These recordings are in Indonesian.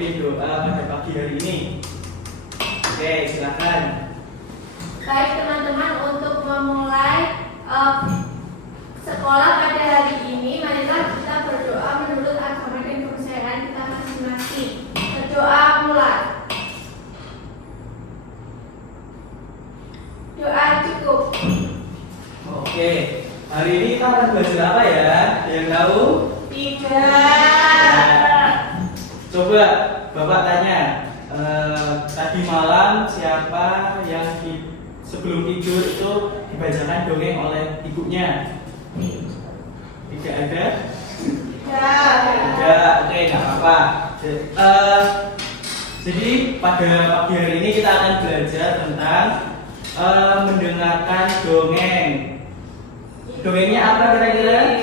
memimpin doa pada pagi hari ini? Oke, silakan. Baik teman-teman, untuk memulai sekolah pada hari ini, marilah kita berdoa menurut agama dan kepercayaan kita masing-masing. Berdoa mulai. Doa cukup. Oke, hari ini kita akan belajar apa ya? Ada yang tahu? Tidak. Coba Bapak tanya, tadi malam siapa yang sebelum tidur itu dibacakan dongeng oleh ibunya? Tidak ada? Tidak. Oke, nggak apa-apa. Jadi pada pagi hari ini kita akan belajar tentang mendengarkan dongeng. Dongengnya apa kira-kira?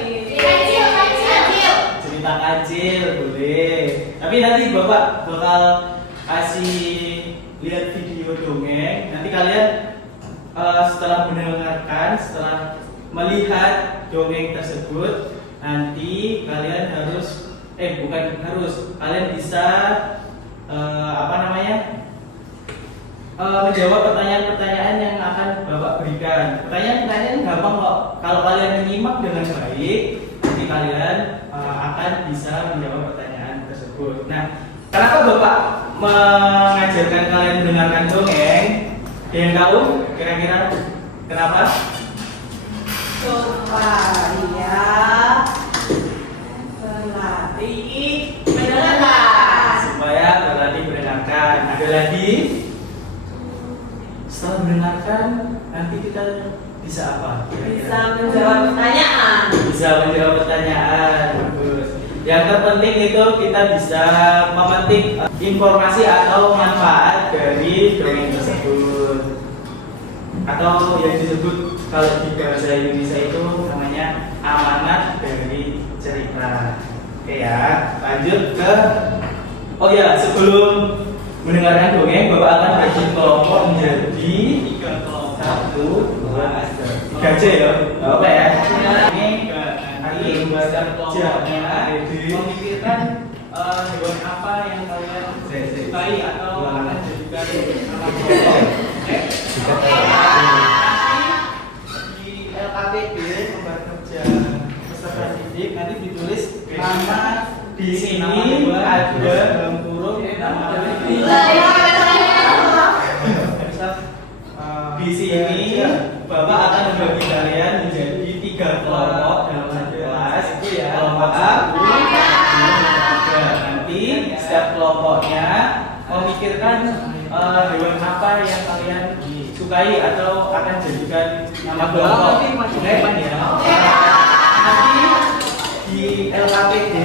Cerita kecil boleh. Tapi nanti Bapak bakal kasih lihat video dongeng. Nanti kalian setelah mendengarkan, setelah melihat dongeng tersebut, nanti kalian harus kalian bisa menjawab pertanyaan-pertanyaan yang akan Bapak berikan. Pertanyaan-pertanyaan gampang kok. Kalau kalian menyimak dengan baik, nanti kalian akan bisa menjawab pertanyaan tersebut. Nah, kenapa Bapak mengajarkan kalian mendengarkan dongeng? Ada yang tahu kira-kira kenapa? Supaya berlatih mendengarkan. Ada lagi? Setelah mendengarkan, nanti kita bisa apa? Bisa menjawab pertanyaan. Bisa menjawab pertanyaan. Bagus. Yang terpenting itu kita bisa memetik informasi atau manfaat dari dongeng tersebut. Atau yang disebut kalau di bahasa Indonesia itu namanya amanat dari cerita. Oke ya, lanjut ke sebelum mendengarkan dongeng, Bapak akan bagi kelompok menjadi 3 kelompok. 1, 2, 3 aja ya. Apa ya? Ini nanti membaca kelompoknya memikirkan hewan apa yang kalian sukai atau akan jadikan nama kelompok. Oke. Di LKPD lembar kerja peserta didik nanti ditulis nama di sini ada dalam kurung nama di sini Bapak akan membagi kalian menjadi 3 kelompok dalam satu kelas. Kelompok A, B, C. Nanti setiap kelompoknya memikirkan hewan apa yang kalian sukai atau akan jadikan nama kelompok. Oke, ya. Nanti di LKPD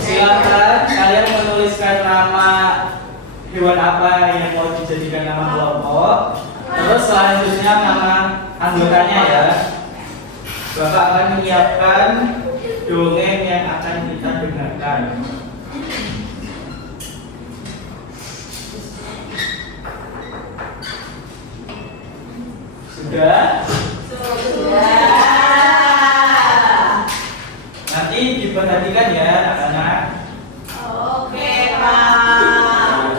silakan kalian menuliskan nama hewan apa yang mau dijadikan nama kelompok. Terus selanjutnya nama anggotanya ya. Bapak akan menyiapkan dongeng yang akan kita dengarkan. Sudah? Nanti diperhatikan ya anak-anak. Oke, Pak.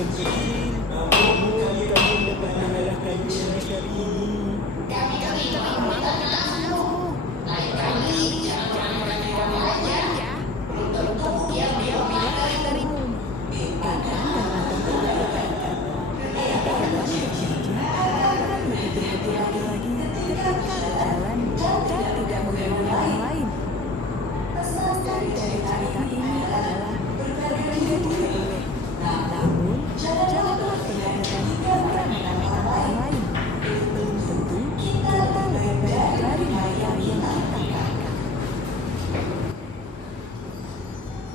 kecil, namun kamu dapat mengalahkan dinosaur ini.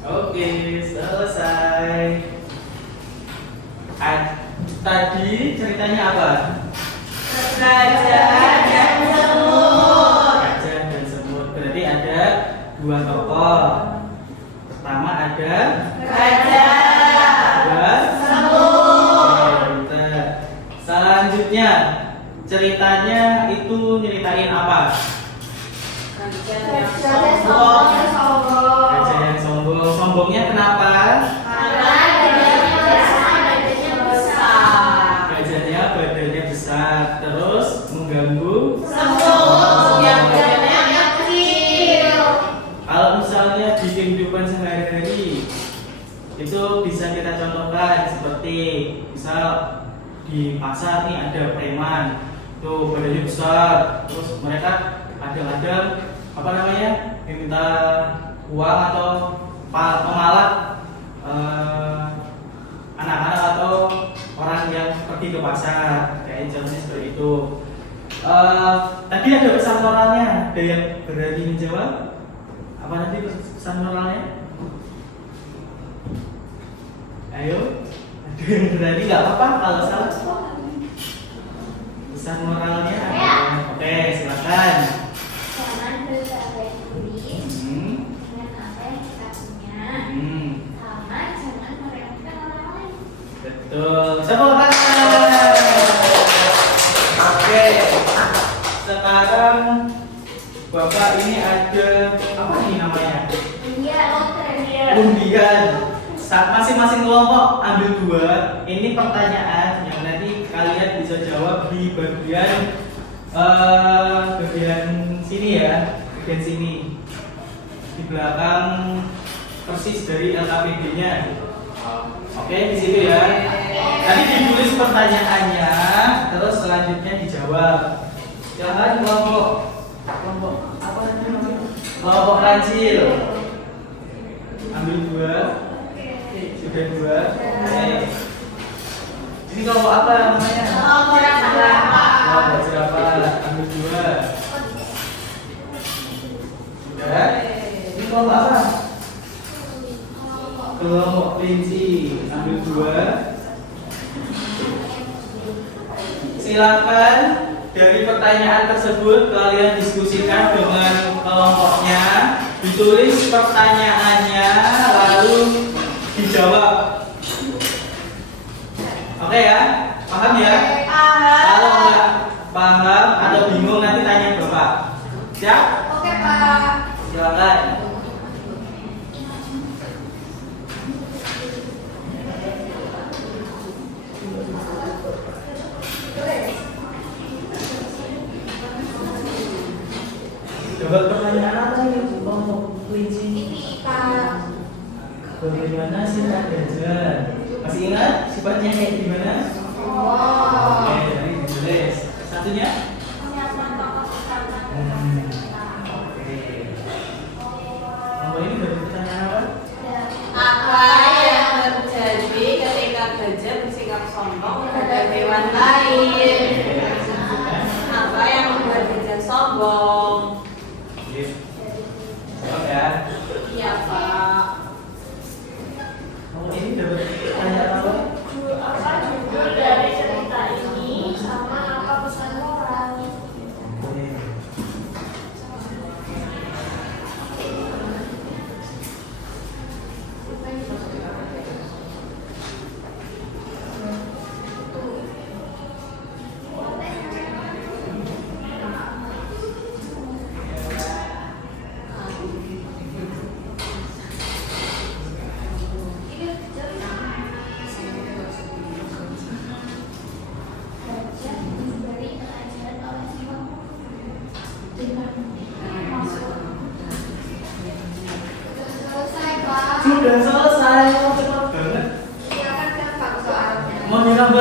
Oke, selesai. Tadi ceritanya apa? Kerajaan dan semut. Gajah dan semut. Berarti ada dua tokoh. Pertama ada Gajah. dua Semut. pinter. Selanjutnya ceritanya itu nyeritain apa? Gajah dan sombong. Gajah yang sombong. Sombongnya kenapa? Karena badannya besar. Gajahnya badannya besar, terus mengganggu. Semut yang badannya kecil. Kalau misalnya di kehidupan sehari-hari itu bisa kita contohkan seperti misal di pasar nih ada preman, tuh badannya besar, terus mereka kadang-kadang apa namanya minta uang atau memalak anak-anak atau orang yang pergi ke pasar, kayak contohnya seperti itu. Tadi ada pesan moralnya, ada yang berani menjawab? Apa nanti pesan moralnya? Ayo, ada yang berani, nggak apa-apa kalau salah. Pesan moralnya apa? Oke, silakan. Jangan berbagai Hmm. dengan apa yang kita punya. Hmm. Sama jangan meremehkan orang lain. Betul. Tepuk tangan. Oke. Sekarang Bapak ini ada apa nih namanya? Iya, lotre. Undian. Masing-masing kelompok ambil dua. Ini pertanyaan yang nanti kalian bisa jawab di bagian sini ya, bagian sini di belakang persis dari LKPD-nya. Oke, di situ ya. Tadi ditulis pertanyaannya, terus selanjutnya dijawab. Jangan kelompok apa namanya? Kelompok kancil. Ambil dua. Sudah dua. Oke. Ini kelompok apa namanya? Kelompok jerapah. Kelompok jerapah. Ambil dua. Sudah. Ini kelompok apa? Kelompok kelinci. Ambil dua. Silakan dari pertanyaan tersebut kalian diskusikan dengan kelompoknya. Ditulis pertanyaannya lalu dijawab. Oke ya, paham ya? Kalau nggak paham atau bingung nanti tanya Bapak. Siap? Oke, Pak. Silakan. Coba pertanyaan apa nih kelompok kelinci? Ini, Pak. Bagaimana sifat gajah? Masih ingat sifatnya kayak gimana? Oh. Oke, jadi ditulis. Satunya? Oke. Kamu ini dari pertanyaan apa? Apa yang terjadi ketika gajah bersikap sombong terhadap hewan lain? Apa yang membuat gajah sombong? Jawab ya. Iya, Pak. Kamu ini dapat pertanyaan apa? Apa judul dari cerita ini sama apa pesan moral?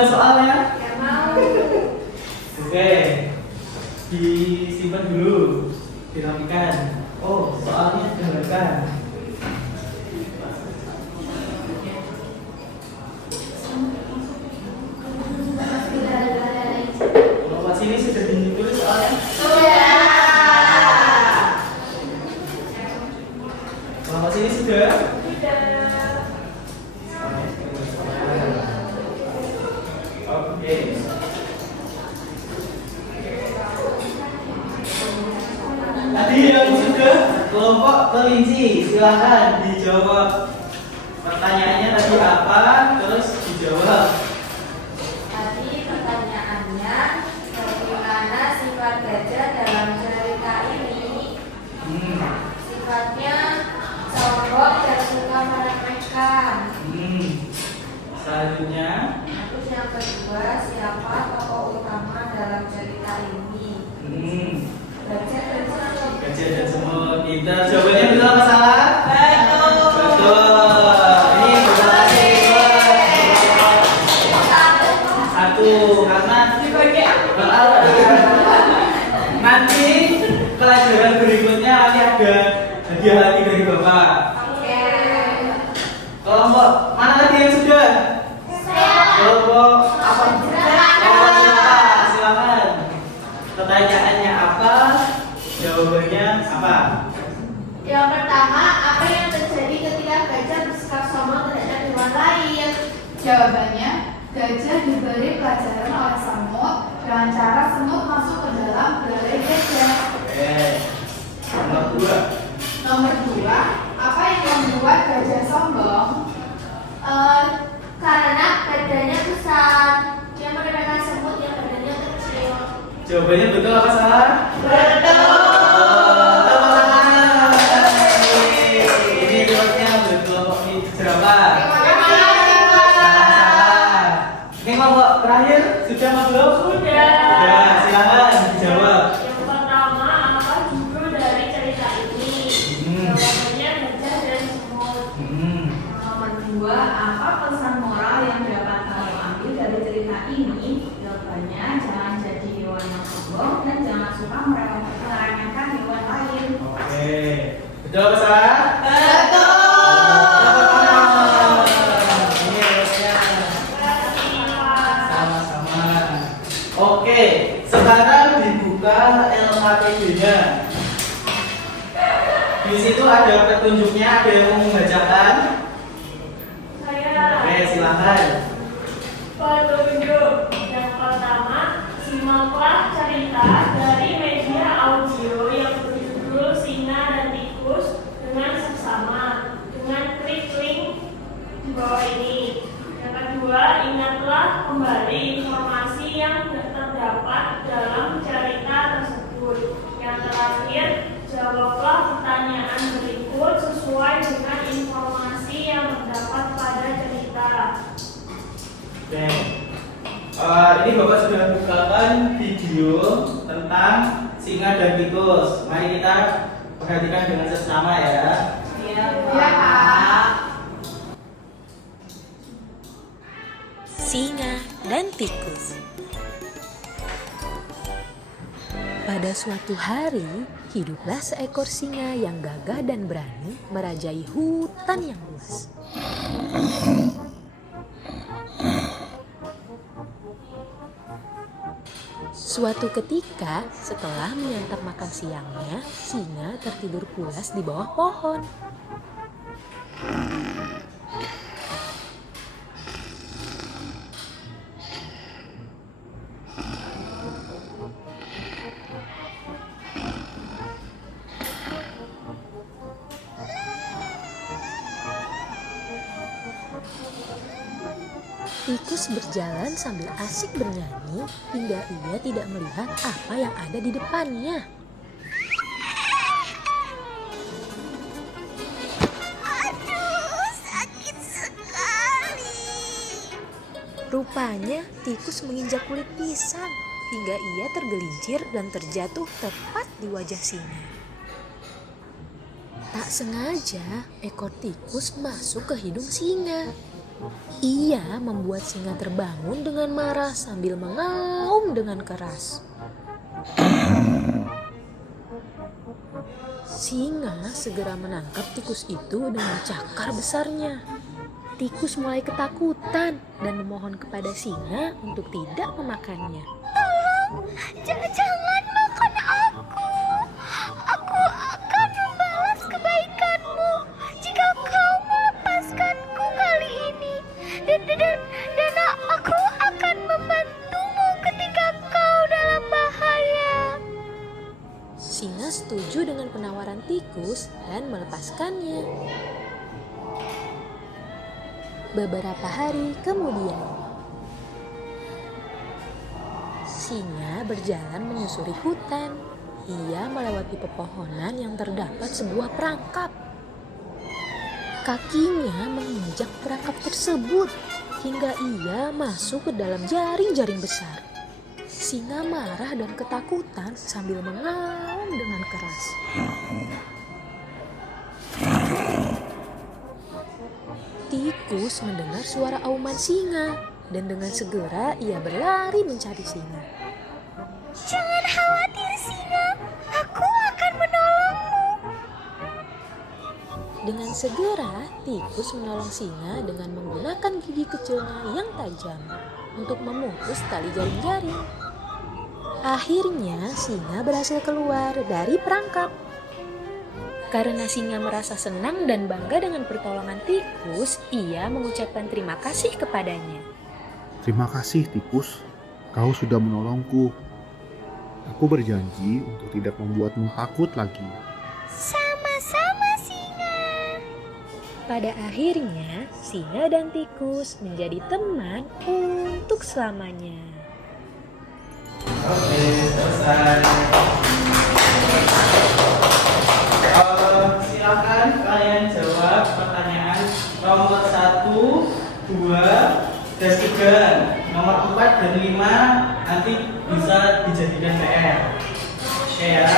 buat soalnya? Ya mau. Oke, disimpan dulu, dirapikan. Oh, soalnya dengarkan. Kalau sini sudah ditulis soalnya. Sudah. Kalau sini sudah. Oke. Tadi yang sudah kelompok kelinci, silakan dijawab. Pertanyaannya tadi apa? Terus dijawab. Tadi pertanyaannya, bagaimana sifat gajah dalam cerita ini? Sifatnya sombong dan suka meremehkan. Selanjutnya, Terus yang kedua, siapa tokoh utama dalam cerita ini? Gajah dan semut. gajah dan semut. Kita jawabannya betul apa salah? Betul. Betul. Ini berapa kasih? Satu, karena nanti pelajaran berikutnya nanti ada hadiah lagi dari Bapak. Oke. Kelompok mana lagi yang sudah? Kelompok apa? Kelompok siapa? Silakan. Pertanyaannya apa? Jawabannya apa? Yang pertama, apa yang terjadi ketika gajah bersikap sombong terhadap hewan lain? Jawabannya, gajah diberi pelajaran oleh semut dengan cara semut masuk ke dalam belalai gajah. Oke. Nomor dua. Nomor 2, apa yang membuat gajah sombong? Karena badannya besar, dia meremehkan semut yang badannya kecil. Jawabannya betul apa salah? Betul. Ini jawabnya berkelompok berapa? Salah. Ini kelompok terakhir sudah apa belum? Sudah. Sudah, silakan dijawab. Yang pertama, apa judul dari cerita ini? Jawabannya gajah dan semut. Nomor 2, apa pesan moral yang dapat kamu ambil dari cerita ini? Jawabannya, jangan jadi hewan yang sombong dan jangan suka meremehkan hewan lain. Oke. Betul apa salah? Betul. Ini jawabnya. Sama-sama. Oke, sekarang dibuka LKPD-nya. Di situ ada petunjuknya, ada yang mau membacakan? Saya. Oke, silakan. Petunjuk yang pertama, simaklah cerita dari media audio yang berjudul Singa dan Tikus dengan seksama dengan klik link di bawah ini. Yang kedua, ingatlah kembali informasi yang terdapat dalam cerita tersebut. Yang terakhir, jawablah pertanyaan berikut sesuai dengan informasi yang terdapat pada cerita. Oke. Ini Bapak sudah bukakan video tentang singa dan tikus. Mari kita perhatikan dengan seksama ya. Iya, Iya, Pak. Singa dan tikus. Pada suatu hari, hiduplah seekor singa yang gagah dan berani merajai hutan yang luas. Suatu ketika, setelah menyantap makan siangnya, singa tertidur pulas di bawah pohon. Tikus berjalan sambil asik bernyanyi hingga ia tidak melihat apa yang ada di depannya. Aduh, sakit sekali. Rupanya tikus menginjak kulit pisang hingga ia tergelincir dan terjatuh tepat di wajah singa. Tak sengaja ekor tikus masuk ke hidung singa. Ia membuat singa terbangun dengan marah sambil mengaum dengan keras. Singa segera menangkap tikus itu dengan cakar besarnya. Tikus mulai ketakutan dan memohon kepada singa untuk tidak memakannya. Jangan makan aku. Aku akan membalas kebaikanmu jika kau melepaskanku kali ini. Dan aku akan membantumu ketika kau dalam bahaya. Singa setuju dengan penawaran tikus dan melepaskannya. Beberapa hari kemudian, singa berjalan menyusuri hutan. Ia melewati pepohonan yang terdapat sebuah perangkap. Kakinya menginjak perangkap tersebut hingga ia masuk ke dalam jaring-jaring besar. Singa marah dan ketakutan sambil mengaum dengan keras. Tikus mendengar suara auman singa dan dengan segera ia berlari mencari singa. Jangan khawatir singa, aku akan menolongmu. Dengan segera, tikus menolong singa dengan menggunakan gigi kecilnya yang tajam untuk memutus tali jaring-jaring. Akhirnya, singa berhasil keluar dari perangkap. Karena singa merasa senang dan bangga dengan pertolongan tikus, ia mengucapkan terima kasih kepadanya. Terima kasih tikus, kau sudah menolongku. Aku berjanji untuk tidak membuatmu takut lagi. Sama-sama singa. Pada akhirnya, singa dan tikus menjadi teman untuk selamanya. Oke, selesai. Silakan kalian jawab pertanyaan nomor 1, 2, dan 3. Nomor 4 dan 5 nanti bisa dijadikan PR. Oke ya.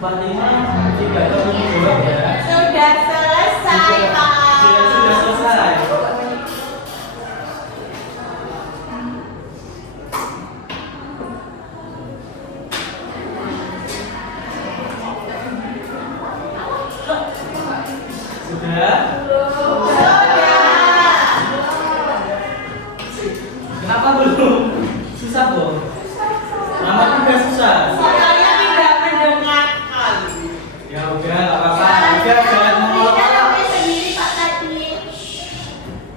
Pertanyaan 3 atau 2 ya. Sudah selesai, Pak. Sudah selesai. Sudah? Kenapa belum? Susah, Bu? Nama juga susah. Soalnya tidak mendengarkan. Ya udah, nggak apa-apa. Udah, jangan mengolok-olok. Sendiri Pak tadi.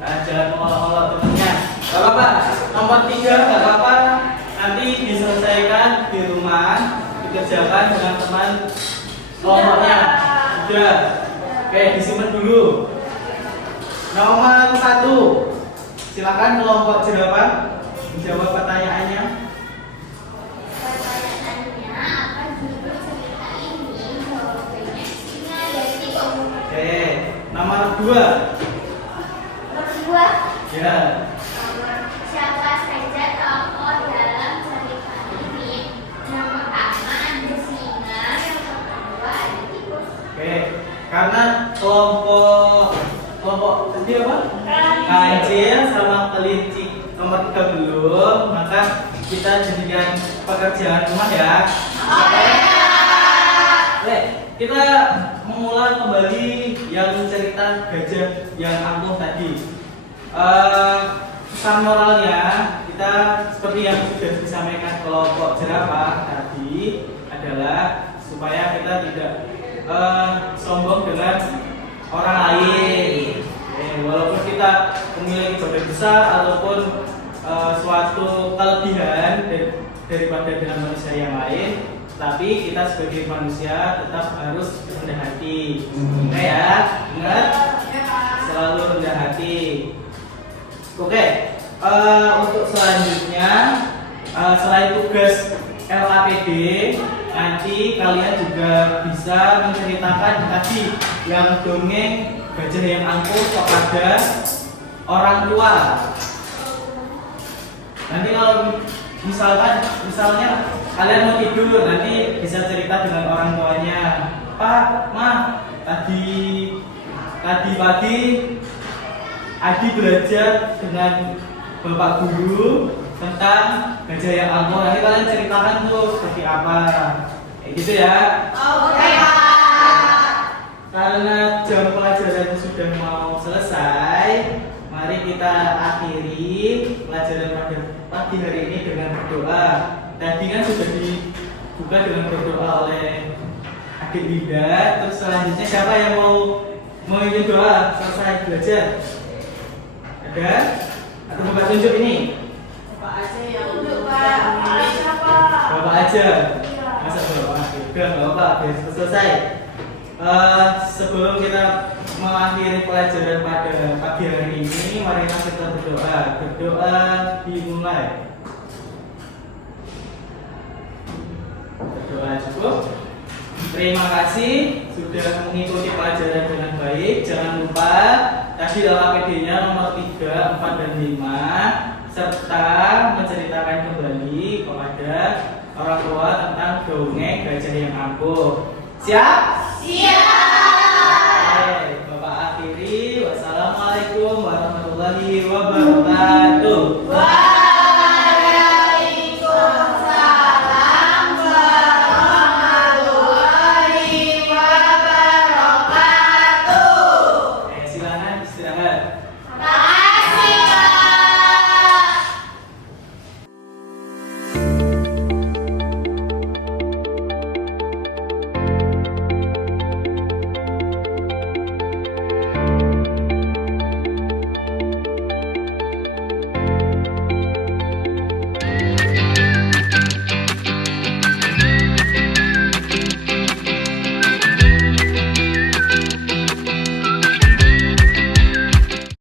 Jangan mengolok-olok temennya. Nggak apa-apa. Nomor 3 nggak apa-apa. Nanti diselesaikan di rumah, dikerjakan dengan teman kelompoknya. Sudah. Oke, disimpan dulu. Nomor 1. Silakan kelompok jerapah menjawab pertanyaannya. Pertanyaannya, apa judul cerita ini? Jawabannya singa dan tikus. Oke, nomor 2. Nomor 2. Ya. Siapa saja tokoh dalam cerita ini? Yang pertama ada singa, yang kedua ada tikus. Oke, karena kelompok tadi apa? Kancil sama kelinci nomor 3 belum, maka kita jadikan pekerjaan rumah ya. Oke, kita mengulang kembali yang cerita gajah yang ampuh tadi. Pesan moralnya kita seperti yang sudah disampaikan kelompok jerapah tadi adalah supaya kita tidak sombong dengan orang lain. Walaupun kita memiliki badan besar ataupun suatu kelebihan daripada dengan manusia yang lain, tapi kita sebagai manusia tetap harus rendah hati. Oke ya, ingat selalu rendah hati. Oke, untuk selanjutnya selain tugas LAPD, nanti kalian juga bisa menceritakan tadi yang dongeng Gajah yang Angkuh kepada orang tua. Nanti kalau misalnya kalian mau tidur, nanti bisa cerita dengan orang tuanya. Pak, Ma, tadi pagi Adi belajar dengan Bapak Guru tentang Gajah yang Angkuh. Nanti kalian ceritakan tuh seperti apa. Kayak gitu ya. Oke, Pak. Karena jam pelajaran sudah mau selesai, mari kita akhiri pelajaran pada pagi hari ini dengan berdoa. Tadi kan sudah dibuka dengan berdoa oleh Adik Linda. Terus selanjutnya siapa yang mau ingin doa selesai belajar? Ada? Atau Bapak tunjuk ini? Bapak aja yang untuk Pak. Bapak aja. Masa Bapak? Udah nggak apa-apa, biar selesai. Sebelum kita mengakhiri pelajaran pada pagi hari ini, mari kita berdoa. Berdoa dimulai. Berdoa cukup. Terima kasih sudah mengikuti pelajaran dengan baik. Jangan lupa tadi dalam APD-nya nomor 3, 4, dan 5, serta menceritakan kembali kepada orang tua tentang dongeng Gajah yang Angkuh. Siap?